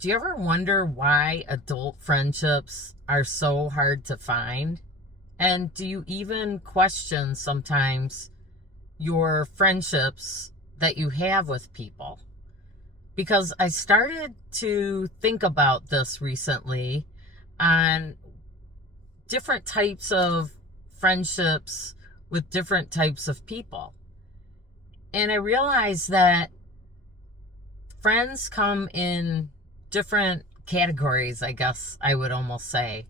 Do you ever wonder why adult friendships are so hard to find? And do you even question sometimes your friendships that you have with people? Because I started to think about this recently on different types of friendships with different types of people. And I realized that friends come in different categories, I guess I would almost say.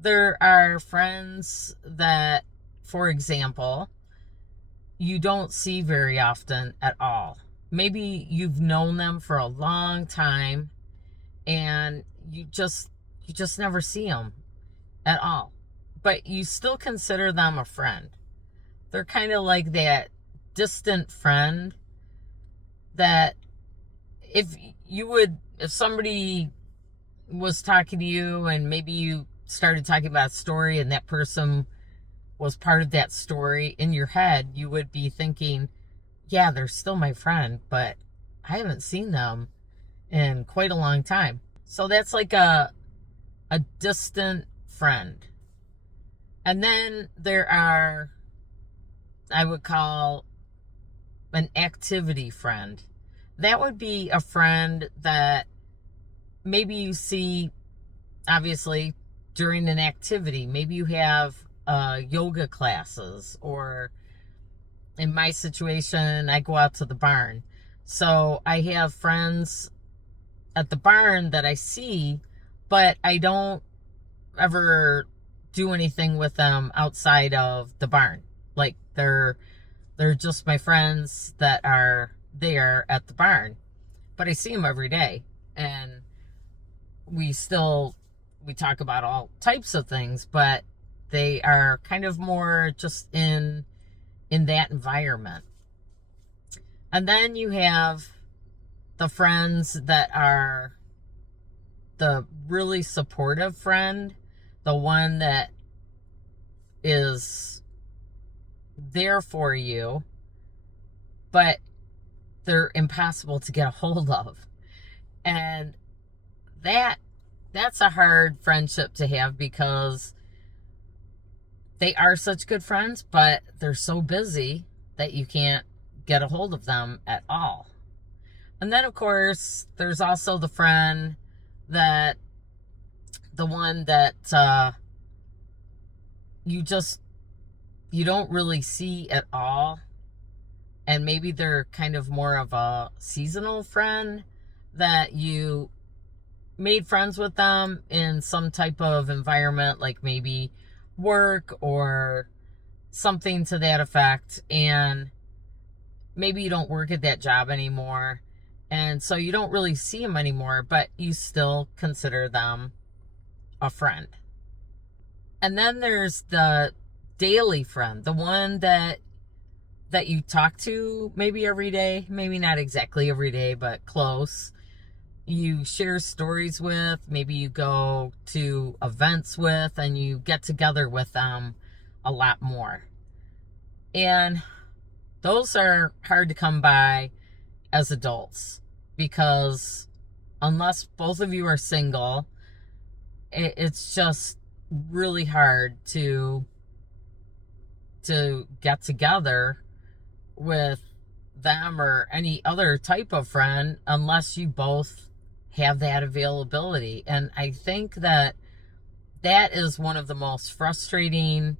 There are friends that, for example, you don't see very often at all. Maybe you've known them for a long time and you just never see them at all. But you still consider them a friend. They're kind of like that distant friend that if if somebody was talking to you and maybe you started talking about a story and that person was part of that story, in your head you would be thinking, yeah, they're still my friend, but I haven't seen them in quite a long time. So that's like a distant friend. And then there are, I would call, an activity friend. That would be a friend that maybe you see, obviously, during an activity. Maybe you have yoga classes, or in my situation, I go out to the barn. So I have friends at the barn that I see, but I don't ever do anything with them outside of the barn. Like they're just my friends that are there at the barn, but I see them every day, and we talk about all types of things, but they are kind of more just in that environment. And then you have the friends that are the really supportive friend, the one that is there for you, but they're impossible to get a hold of. And that's a hard friendship to have, because they are such good friends, but they're so busy that you can't get a hold of them at all. And then, of course, there's also the friend that, the one that you don't really see at all. And maybe they're kind of more of a seasonal friend, that you made friends with them in some type of environment, like maybe work or something to that effect, and maybe you don't work at that job anymore, and so you don't really see them anymore, but you still consider them a friend. And then there's the daily friend, the one that you talk to maybe every day, maybe not exactly every day, but close. You share stories with, maybe you go to events with, and you get together with them a lot more. And those are hard to come by as adults, because unless both of you are single, it's just really hard to get together with them or any other type of friend unless you both have that availability. And I think that is one of the most frustrating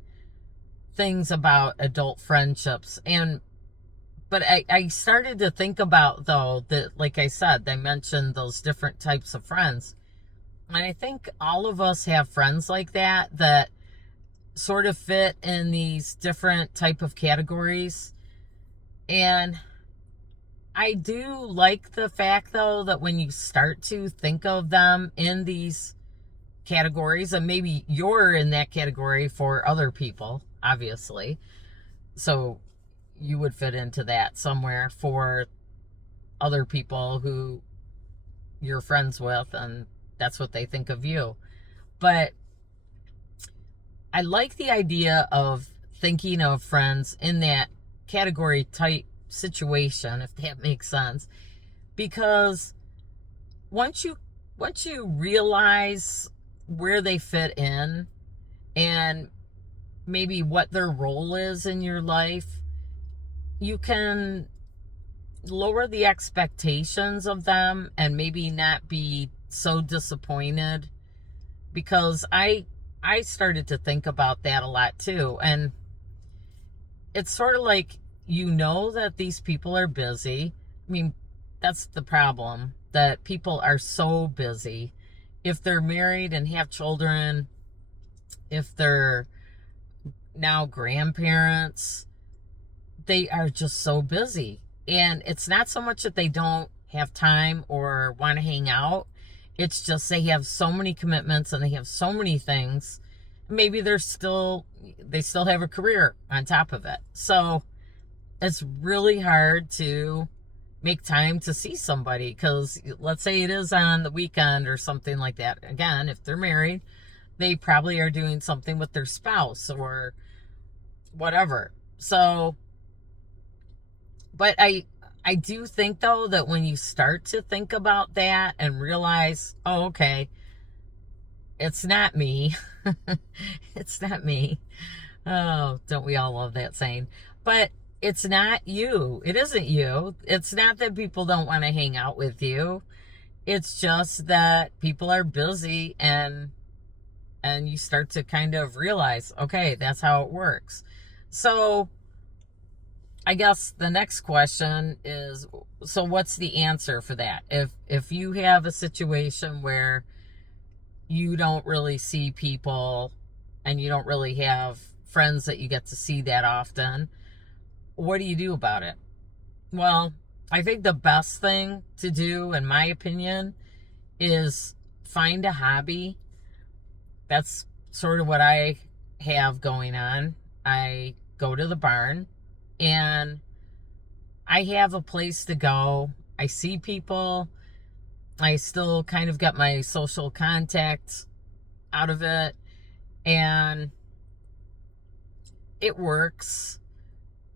things about adult friendships. But I started to think about, though, that, like I said, I mentioned those different types of friends. And I think all of us have friends like that sort of fit in these different type of categories. And I do like the fact, though, that when you start to think of them in these categories, and maybe you're in that category for other people, obviously, so you would fit into that somewhere for other people who you're friends with, and that's what they think of you. But I like the idea of thinking of friends in that category type situation, if that makes sense, because once you realize where they fit in and maybe what their role is in your life, you can lower the expectations of them and maybe not be so disappointed, because I started to think about that a lot too. And it's sort of like, that these people are busy. I mean, that's the problem, that people are so busy. If they're married and have children, if they're now grandparents, they are just so busy. And it's not so much that they don't have time or want to hang out. It's just they have so many commitments and they have so many things. Maybe they still have a career on top of it. So it's really hard to make time to see somebody, because let's say it is on the weekend or something like that. Again, if they're married, they probably are doing something with their spouse or whatever. So, but I do think, though, that when you start to think about that and realize, oh, okay, it's not me. It's not me. Oh, don't we all love that saying? But it's not you. It isn't you. It's not that people don't want to hang out with you. It's just that people are busy, and you start to kind of realize, okay, that's how it works. So I guess the next question is, so what's the answer for that? If you have a situation where you don't really see people and you don't really have friends that you get to see that often, what do you do about it? Well, I think the best thing to do, in my opinion, is find a hobby. That's sort of what I have going on. I go to the barn and I have a place to go. I see people. I still kind of get my social contact out of it, and it works.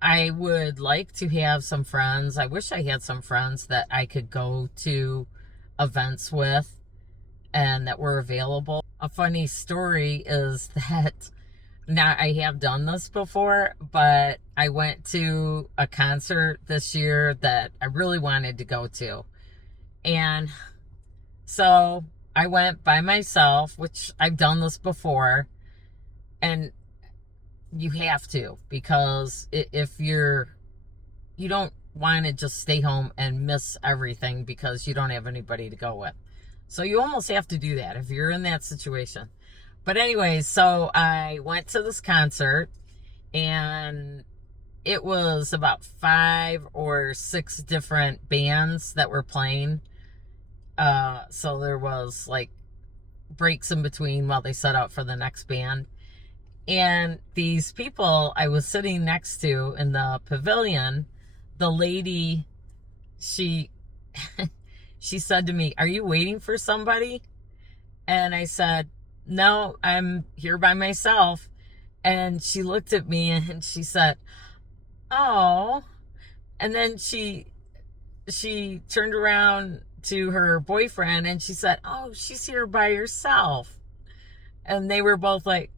I would like to have some friends. I wish I had some friends that I could go to events with and that were available. A funny story is that, now I have done this before, but I went to a concert this year that I really wanted to go to. And so I went by myself, which I've done this before. And you have to, because if you don't want to just stay home and miss everything because you don't have anybody to go with. So you almost have to do that if you're in that situation. But anyways, so I went to this concert, and it was about 5 or 6 different bands that were playing. So there was like breaks in between while they set out for the next band. And these people I was sitting next to in the pavilion, the lady, she said to me, "Are you waiting for somebody?" And I said, "No, I'm here by myself." And she looked at me and she said, "Oh." And then she turned around to her boyfriend and she said, "Oh, she's here by herself." And they were both like,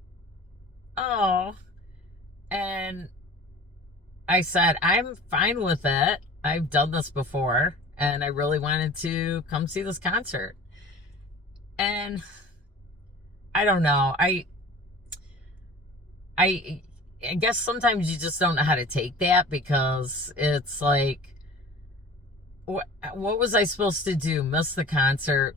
"Oh." And I said, "I'm fine with it. I've done this before, and I really wanted to come see this concert." And I don't know. I guess sometimes you just don't know how to take that, because it's like, what was I supposed to do? Miss the concert?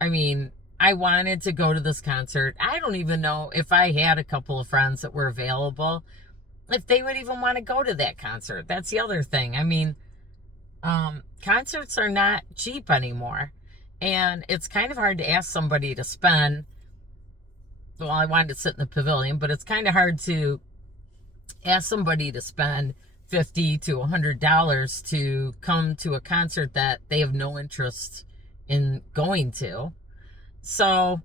I mean, I wanted to go to this concert. I don't even know if I had a couple of friends that were available, if they would even want to go to that concert. That's the other thing. I mean, concerts are not cheap anymore. And it's kind of hard to ask somebody to spend, well, I wanted to sit in the pavilion, but it's kind of hard to ask somebody to spend $50 to $100 to come to a concert that they have no interest in going to. So,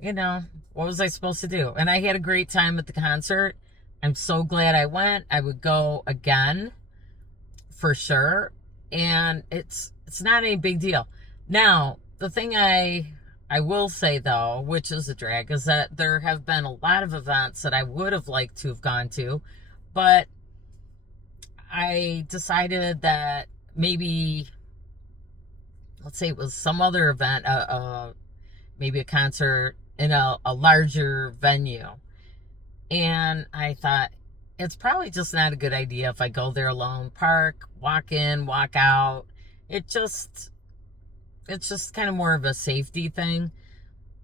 what was I supposed to do? And I had a great time at the concert. I'm so glad I went. I would go again for sure. And it's not any big deal. Now, the thing I will say though, which is a drag, is that there have been a lot of events that I would have liked to have gone to, but I decided that maybe, let's say it was some other event, maybe a concert in a larger venue. And I thought, it's probably just not a good idea if I go there alone, park, walk in, walk out. It's just kind of more of a safety thing.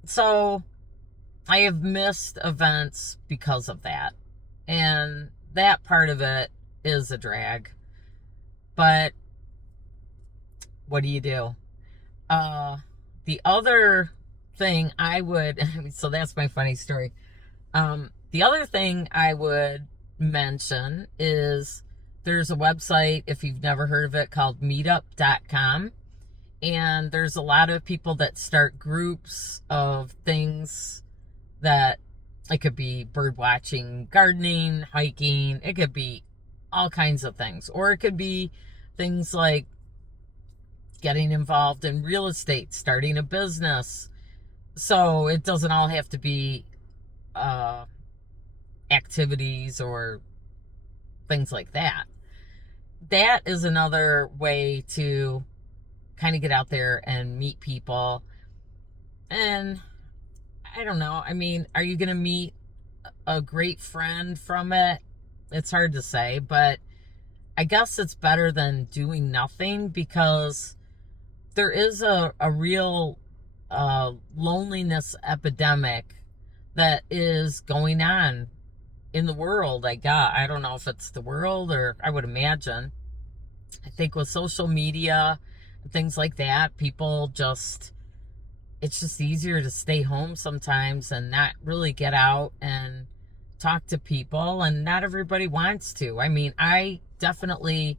So I have missed events because of that. And that part of it is a drag. But what do you do? The other thing I would, so that's my funny story. The other thing I would mention is there's a website, if you've never heard of it, called meetup.com. And there's a lot of people that start groups of things that it could be bird watching, gardening, hiking. It could be all kinds of things. Or it could be things like getting involved in real estate, starting a business. So it doesn't all have to be activities or things like that. That is another way to kind of get out there and meet people. And I don't know. I mean, are you going to meet a great friend from it? It's hard to say, but I guess it's better than doing nothing, because there is a real loneliness epidemic that is going on in the world. I don't know if it's the world, or I would imagine. I think with social media and things like that, people just, it's just easier to stay home sometimes and not really get out and talk to people. And not everybody wants to. I mean, I definitely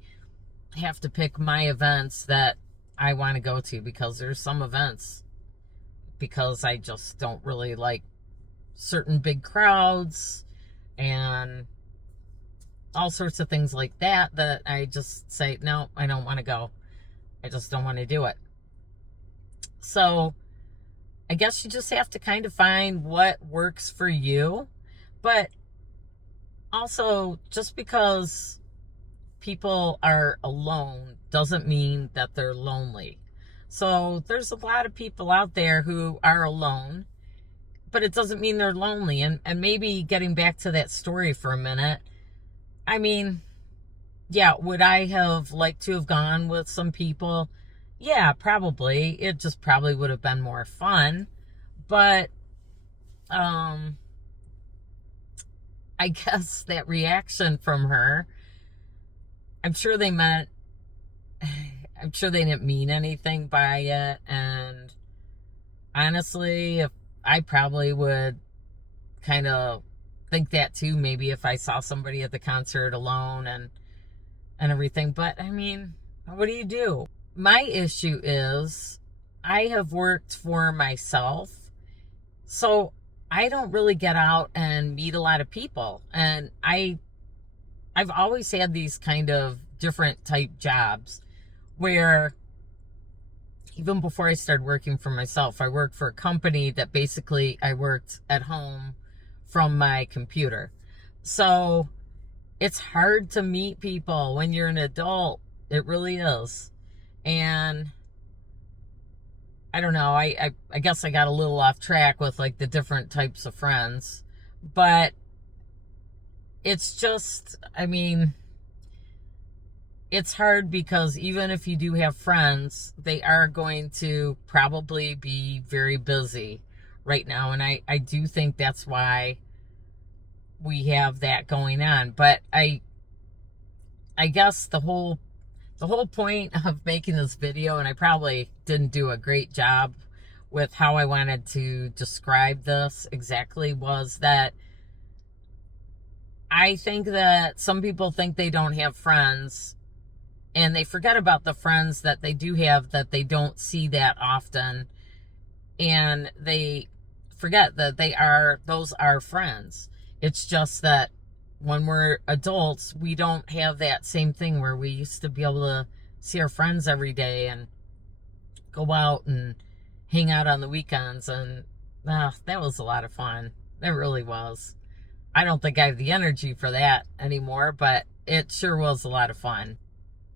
have to pick my events that I want to go to, because there's some events, because I just don't really like certain big crowds and all sorts of things like that, that I just say, no, I don't want to go. I just don't want to do it. So I guess you just have to kind of find what works for you. But also, just because people are alone doesn't mean that they're lonely. So there's a lot of people out there who are alone, but it doesn't mean they're lonely. And maybe getting back to that story for a minute, I mean, yeah, would I have liked to have gone with some people? Yeah, probably. It just probably would have been more fun. But I guess that reaction from her, I'm sure they didn't mean anything by it. And honestly, if I probably would kind of think that too, maybe if I saw somebody at the concert alone and everything. But I mean, what do you do? My issue is I have worked for myself, so I don't really get out and meet a lot of people. And I've always had these kind of different type jobs where, even before I started working for myself, I worked for a company that basically I worked at home from my computer. So it's hard to meet people when you're an adult. It really is. And I don't know, I guess I got a little off track with like the different types of friends. But it's just, I mean, it's hard, because even if you do have friends, they are going to probably be very busy right now. And I do think that's why we have that going on. But I guess the whole point of making this video, and I probably didn't do a great job with how I wanted to describe this exactly, was that I think that some people think they don't have friends, and they forget about the friends that they do have that they don't see that often. And they forget that those are friends. It's just that when we're adults, we don't have that same thing where we used to be able to see our friends every day and go out and hang out on the weekends. And that was a lot of fun. It really was. I don't think I have the energy for that anymore, but it sure was a lot of fun.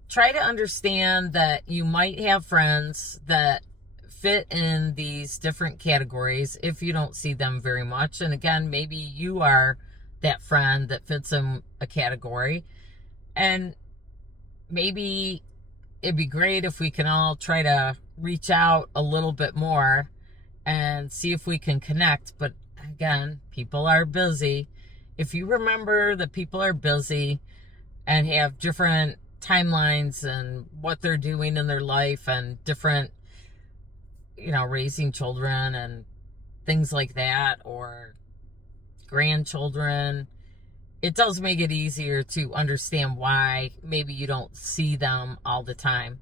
Try to understand that you might have friends that fit in these different categories if you don't see them very much. And again, maybe you are that friend that fits in a category. And maybe it'd be great if we can all try to reach out a little bit more and see if we can connect. But again, people are busy. If you remember that people are busy and have different timelines and what they're doing in their life and different, raising children and things like that, or grandchildren, it does make it easier to understand why maybe you don't see them all the time.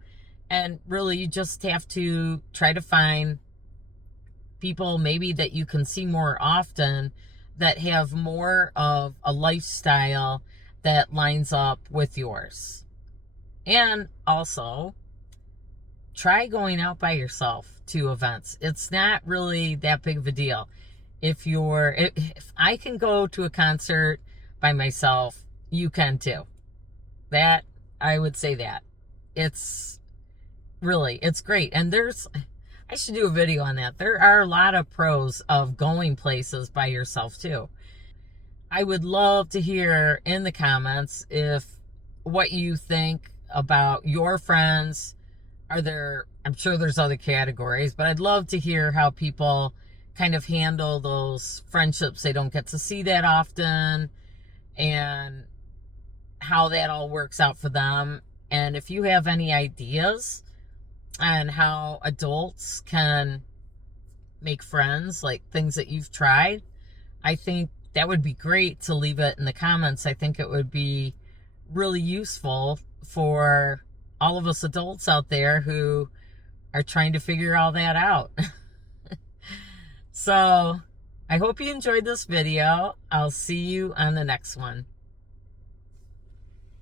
And really, you just have to try to find people maybe that you can see more often that have more of a lifestyle that lines up with yours. And also, try going out by yourself to events. It's not really that big of a deal. If I can go to a concert by myself, you can too. That, I would say that. It's great. And I should do a video on that. There are a lot of pros of going places by yourself too. I would love to hear in the comments what you think about your friends. I'm sure there's other categories, but I'd love to hear how people kind of handle those friendships they don't get to see that often, and how that all works out for them. And if you have any ideas on how adults can make friends, like things that you've tried, I think that would be great to leave it in the comments. I think it would be really useful for all of us adults out there who are trying to figure all that out. So I hope you enjoyed this video. I'll see you on the next one.